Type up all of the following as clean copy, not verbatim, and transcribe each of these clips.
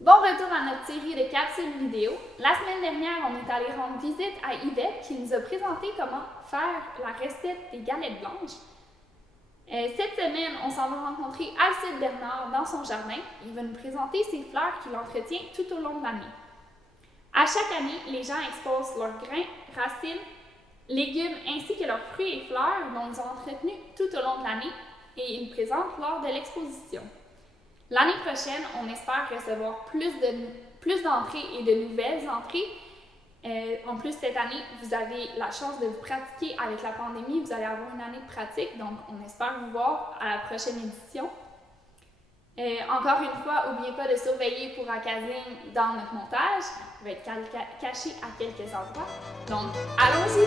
Bon retour à notre série de capsules vidéo. La semaine dernière, on est allé rendre visite à Yvette qui nous a présenté comment faire la recette des galettes blanches. Cette semaine, on s'en va rencontrer Alcide Bernard dans son jardin. Il va nous présenter ses fleurs qu'il entretient tout au long de l'année. À chaque année, les gens exposent leurs grains, racines, légumes ainsi que leurs fruits et fleurs dont ils ont entretenu tout au long de l'année et ils présentent lors de l'exposition. L'année prochaine, on espère recevoir plus d'entrées et de nouvelles entrées. En plus, cette année, vous avez la chance de vous pratiquer avec la pandémie. Vous allez avoir une année de pratique, donc on espère vous voir à la prochaine édition. Encore une fois, n'oubliez pas de surveiller pour Acasine dans notre montage. Il va être caché à quelques endroits. Donc, allons-y!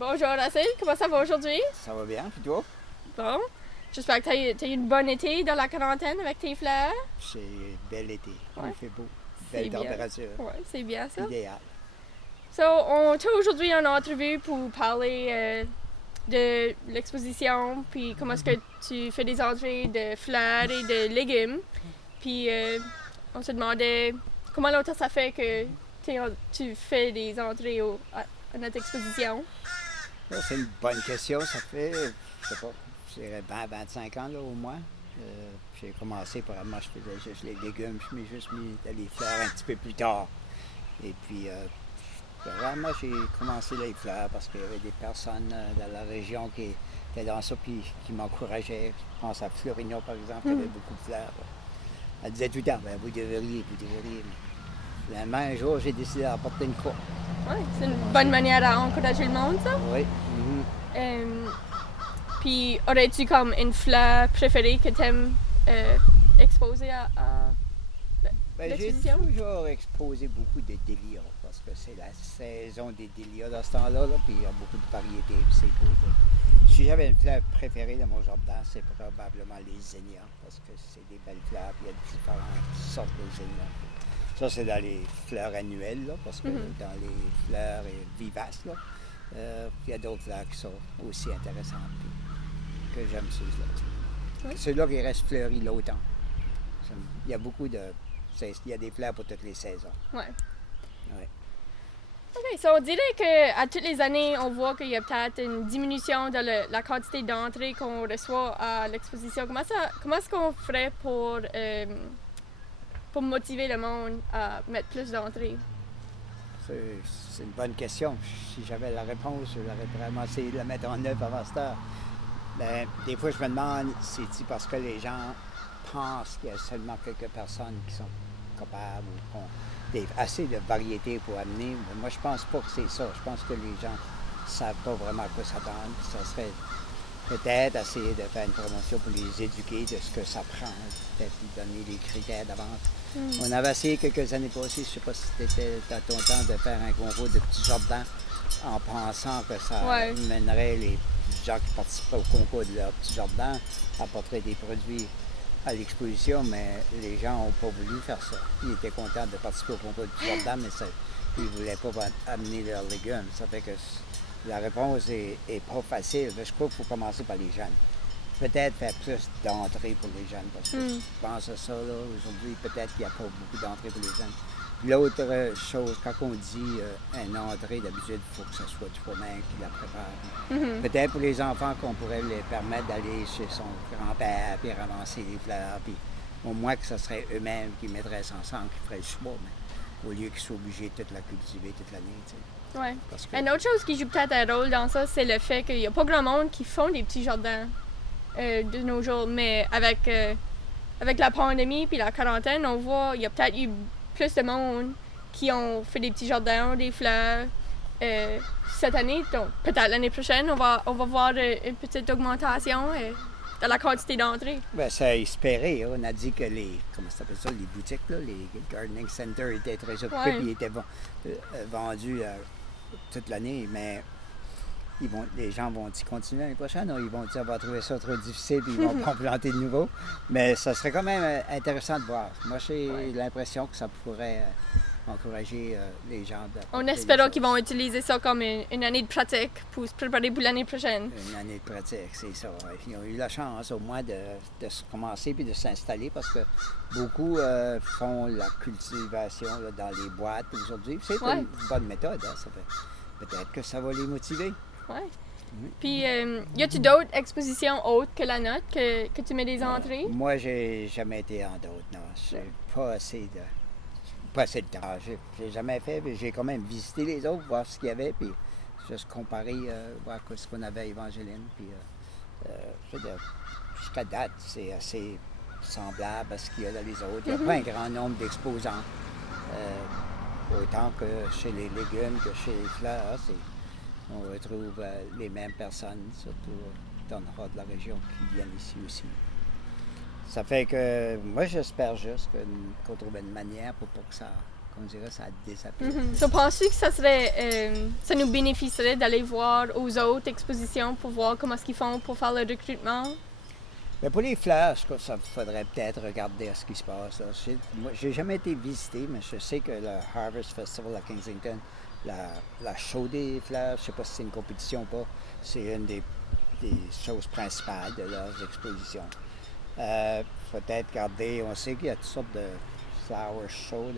Bonjour Acide, comment ça va aujourd'hui? Ça va bien, puis toi? Bon, j'espère que tu as eu une bonne été dans la quarantaine avec tes fleurs. C'est bel été, Ouais. il fait beau, C'est belle bien. température, Oui, c'est bien ça. idéal. So, on t'a aujourd'hui en entrevue pour parler de l'exposition, puis comment est-ce que tu fais des entrées de fleurs et de légumes. Puis on se demandait comment longtemps ça fait que tu fais des entrées à notre exposition. Là, c'est une bonne question, ça fait, je sais pas, je dirais 25 ans là, au moins. J'ai commencé par moi, je faisais juste les légumes, je m'ai juste mis les fleurs un petit peu plus tard. Et puis, vraiment, j'ai commencé les fleurs parce qu'il y avait des personnes dans la région qui étaient dans ça puis qui m'encourageaient. Je pense à Florignon, par exemple, il y avait beaucoup de fleurs. Elle disait tout le temps, ben, vous devriez. Mais finalement, un jour, j'ai décidé d'apporter une coupe. Oui, c'est une bonne manière à encourager le monde, ça. Oui. Puis, aurais-tu comme une fleur préférée que tu aimes exposer à Ben, j'ai l'exposition? toujours exposé beaucoup de dahlias parce que c'est la saison des dahlias dans ce temps-là, là, puis il y a beaucoup de variétés, puis c'est beau. Si j'avais une fleur préférée dans mon jardin, c'est probablement les zinnias parce que c'est des belles fleurs, puis il y a différentes sortes de zinnias. Ça, c'est dans les fleurs annuelles, là, parce que dans les fleurs vivaces, là, il y a d'autres fleurs qui sont aussi intéressantes, puis que j'aime ceux-là. Oui. Ceux-là qui restent fleuris longtemps. Il y a beaucoup de... Il y a des fleurs pour toutes les saisons. Oui. Ouais. OK, so on dirait qu'à toutes les années, on voit qu'il y a peut-être une diminution dans la quantité d'entrées qu'on reçoit à l'exposition. Comment est-ce qu'on ferait pour motiver le monde à mettre plus d'entrées? C'est une bonne question. Si j'avais la réponse, je l'aurais vraiment essayé de la mettre en œuvre avant cette heure. Ben, des fois, je me demande, c'est-tu parce que les gens pensent qu'il y a seulement quelques personnes qui sont capables ou qui ont assez de variétés pour amener. Mais moi, je pense pas que c'est ça. Je pense que les gens ne savent pas vraiment à quoi s'attendre. Ça serait peut-être essayer de faire une promotion pour les éduquer de ce que ça prend. Peut-être lui donner les critères d'avance. On avait essayé quelques années passées, je ne sais pas si c'était à ton temps, de faire un concours de petits jardins en pensant que ça mènerait les gens qui participeraient au concours de leur petit jardin, apporteraient des produits à l'exposition, mais les gens n'ont pas voulu faire ça. Ils étaient contents de participer au concours du petit jardin, mais ils ne voulaient pas amener leurs légumes. Ça fait que la réponse est pas facile. Je crois qu'il faut commencer par les jeunes. Peut-être faire plus d'entrées pour les jeunes, parce que je pense à ça, là, aujourd'hui, peut-être qu'il n'y a pas beaucoup d'entrées pour les jeunes. L'autre chose, quand on dit une entrée, d'habitude, il faut que ce soit toi-même qui la prépare. Peut-être pour les enfants qu'on pourrait les permettre d'aller chez son grand-père, puis ramasser les fleurs, puis au moins que ce serait eux-mêmes qui mettraient ça ensemble, qui feraient le choix, mais au lieu qu'ils soient obligés de toute la cultiver toute l'année. Tu sais. Ouais. Parce que... Une autre chose qui joue peut-être un rôle dans ça, c'est le fait qu'il n'y a pas grand monde qui font des petits jardins de nos jours, mais avec la pandémie puis la quarantaine, on voit qu'il y a peut-être eu plus de monde qui ont fait des petits jardins, des fleurs, cette année. Donc, peut-être l'année prochaine, on va voir une petite augmentation dans la quantité d'entrées. Ben, c'est à espérer. On a dit que comment ça s'appelle ça, les boutiques, là, les gardening centers étaient très occupés et étaient vendus toute l'année, mais les gens vont-ils continuer l'année prochaine ou ils vont dire on va trouver ça trop difficile et ils vont pas en planter de nouveau. Mais ça serait quand même intéressant de voir. Moi, j'ai l'impression que ça pourrait encourager les gens. On espère qu'ils vont utiliser ça comme une année de pratique pour se préparer pour l'année prochaine. Une année de pratique, c'est ça. Ils ont eu la chance au moins de se commencer puis de s'installer parce que beaucoup font la cultivation là, dans les boîtes aujourd'hui. C'est une bonne méthode. Hein, ça fait, peut-être que ça va les motiver. Oui. Puis, y a-tu d'autres expositions autres que la nôtre que tu mets des entrées? Moi, j'ai jamais été en d'autres, non. J'ai pas assez de temps. J'ai jamais fait, mais j'ai quand même visité les autres, voir ce qu'il y avait, puis juste comparer, voir ce qu'on avait à Evangeline. Puis, jusqu'à date, c'est assez semblable à ce qu'il y a dans les autres. Il n'y a pas un grand nombre d'exposants. Autant que chez les légumes que chez les fleurs, on retrouve les mêmes personnes, surtout dans le nord de la région, qui viennent ici aussi. Ça fait que moi, j'espère juste qu'on trouve une manière pour pas que ça, comme on dirait, ça désappaire. So, penses-tu que ça nous bénéficierait d'aller voir aux autres expositions pour voir comment est-ce qu'ils font pour faire le recrutement? Mais pour les fleurs, je crois que ça faudrait peut-être regarder ce qui se passe. Moi, j'ai jamais été visité, mais je sais que le Harvest Festival à Kensington, la show des fleurs, je sais pas si c'est une compétition ou pas, c'est une des choses principales de leurs expositions. Peut-être garder, on sait qu'il y a toutes sortes de flower shows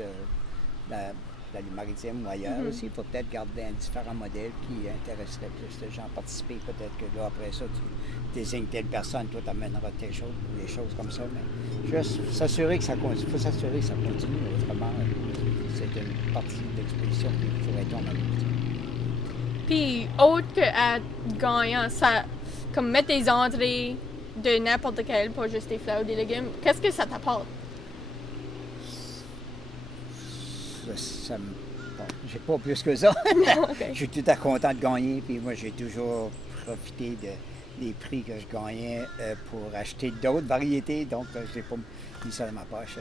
dans les maritimes ou ailleurs aussi. Il faut peut-être garder un différent modèle qui intéresserait plus de gens à participer. Peut-être que là, après ça, tu désignes telle personne, toi, tu amèneras telle chose ou des choses comme ça. Mais juste s'assurer que ça continue. Il faut s'assurer que ça continue. Autrement, c'est une partie d'exposition qui pourrait tomber. Puis, autre qu'à gagnant, ça, comme mettre des entrées de n'importe quel, pas juste des fleurs ou des légumes, qu'est-ce que ça t'apporte? J'ai pas plus que ça. Okay. Je suis tout à content de gagner, puis moi j'ai toujours profité des prix que je gagnais pour acheter d'autres variétés, donc je n'ai pas mis ça dans ma poche.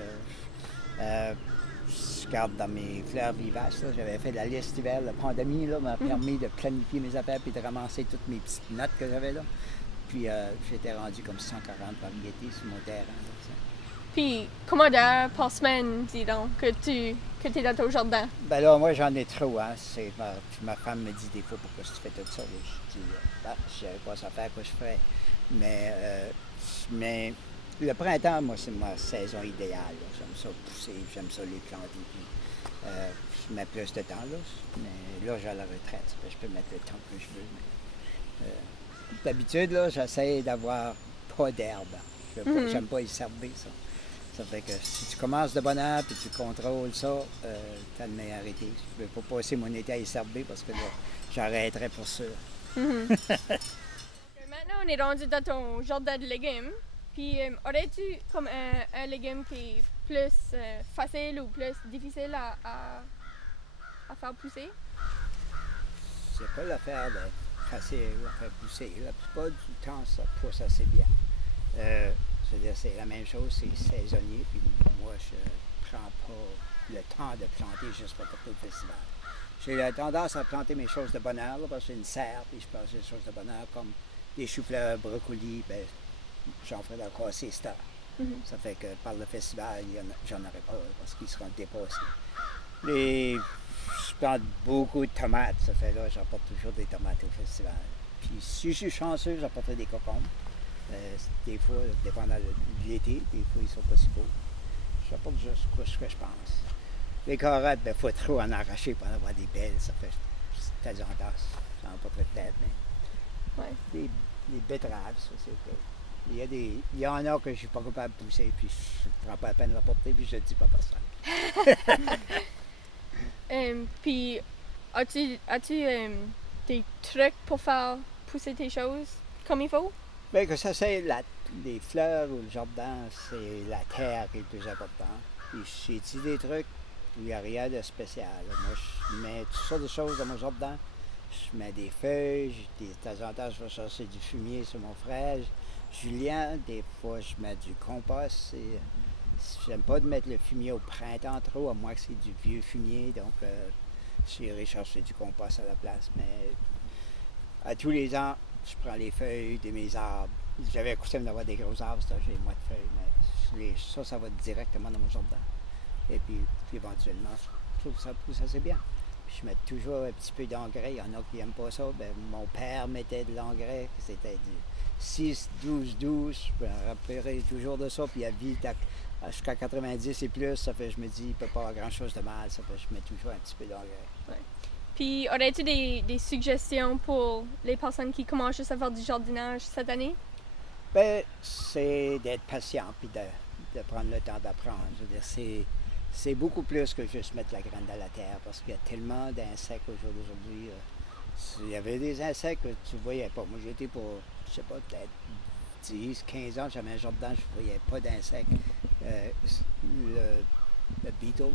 Je garde dans mes fleurs vivaces, là, j'avais fait la liste hiver, la pandémie m'a permis de planifier mes affaires puis de ramasser toutes mes petites notes que j'avais là. Puis j'étais rendu comme 140 variétés sur mon terrain. Là, puis, combien d'heures par semaine, dis donc, que tu es dans ton jardin? Ben là, moi, j'en ai trop, hein. Ma femme me dit des fois, pourquoi tu fais tout ça? Je dis, je savais pas ça faire, quoi je ferais. Mais le printemps, moi, c'est ma saison idéale. Là. J'aime ça pousser, j'aime ça les planter. Puis, je mets plus de temps, là. Mais là, j'ai à la retraite. Je peux mettre le temps que je veux. Mais, d'habitude, là, j'essaie d'avoir pas d'herbe. J'aime pas y herber, ça. Ça fait que si tu commences de bonne heure et tu contrôles ça, tu as le meilleur été. Je ne veux pas passer mon été à y herber parce que là, j'arrêterais pour sûr. Maintenant, on est rendu dans ton jardin de légumes. Puis, aurais-tu comme un légume qui est plus facile ou plus difficile à faire pousser? C'est pas l'affaire de facile à faire pousser. La plupart du temps, ça pousse assez bien. C'est-à-dire, c'est la même chose, c'est saisonnier, puis moi, je prends pas le temps de planter juste pour porter le festival. J'ai la tendance à planter mes choses de bonheur, là, parce que j'ai une serre, puis je plante des choses de bonheur, comme des choux-fleurs, brocolis, ben, j'en ferai encore assez cette heure. Ça fait que par le festival, j'en aurai pas, parce qu'ils seront dépassés. Je plante beaucoup de tomates, ça fait là, j'apporte toujours des tomates au festival. Puis si je suis chanceux, j'apporterai des concombres. Des fois, dépendant de l'été, des fois, ils sont pas si beaux. Je sais pas ce que je pense. Les carottes, il faut trop en arracher pour en avoir des belles. Ça fait tellement d'as. J'en ai pas très de tête, mais... Ouais. Les betteraves, ça, c'est cool. Il y en a que je suis pas capable de pousser, puis je prends pas la peine de la porter, puis je le dis pas à personne. Puis, as-tu des trucs pour faire pousser tes choses comme il faut? Bien, que ça, c'est les fleurs ou le jardin, c'est la terre qui est le plus important. Puis j'ai dit des trucs où il n'y a rien de spécial. Moi, je mets toutes sortes de choses dans mon jardin. Je mets des feuilles, de temps en temps, je vais chercher du fumier sur mon frère. Julien, des fois, je mets du compost. J'aime pas de mettre le fumier au printemps trop, à moins que c'est du vieux fumier. Donc, j'irai chercher du compost à la place. Mais à tous les ans, je prends les feuilles de mes arbres. J'avais coutume d'avoir des gros arbres, j'ai moins de feuilles, mais ça va directement dans mon jardin. Et puis éventuellement, je trouve que ça pousse assez bien. Puis je mets toujours un petit peu d'engrais. Il y en a qui n'aiment pas ça. Ben, mon père mettait de l'engrais, c'était du 6, 12, 12. Je me rappellerai toujours de ça. Puis à vie, jusqu'à 90 et plus, ça fait, je me dis, il ne peut pas avoir grand-chose de mal. Ça fait, je mets toujours un petit peu d'engrais. Ouais. Puis, aurais-tu des suggestions pour les personnes qui commencent juste à faire du jardinage cette année? Ben, c'est d'être patient puis de prendre le temps d'apprendre. Je veux dire, c'est beaucoup plus que juste mettre la graine dans la terre parce qu'il y a tellement d'insectes aujourd'hui. Il y avait des insectes que tu ne voyais pas. Moi, j'étais pour, je sais pas, peut-être 10, 15 ans, j'avais un jardin, je ne voyais pas d'insectes. Le beetle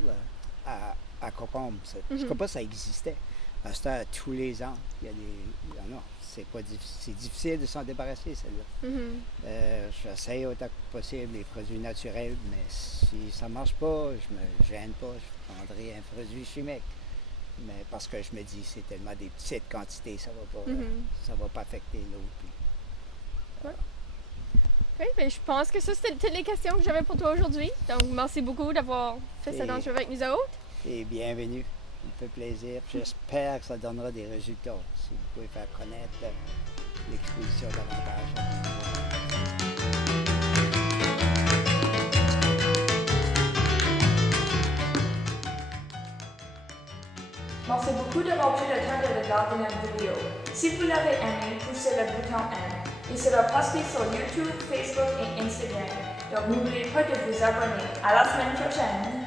à Cocombe, je ne sais pas si ça existait. C'était tous les ans. Il y en a. C'est difficile de s'en débarrasser, celle-là. J'essaie autant que possible les produits naturels, mais si ça ne marche pas, je me gêne pas, je prendrai un produit chimique. Mais parce que je me dis, c'est tellement des petites quantités, ça ne va pas affecter l'eau. Ouais. Oui, ben, je pense que ça, c'était toutes les questions que j'avais pour toi aujourd'hui. Donc, merci beaucoup d'avoir fait cette entrevue avec nous autres. Et bienvenue. Ça me fait plaisir. J'espère que ça donnera des résultats. Si vous pouvez faire connaître l'exposition davantage. Merci beaucoup d'avoir pris le temps de regarder notre vidéo. Si vous l'avez aimé, poussez le bouton aime. Il sera posté sur YouTube, Facebook et Instagram. Donc n'oubliez pas de vous abonner. À la semaine prochaine!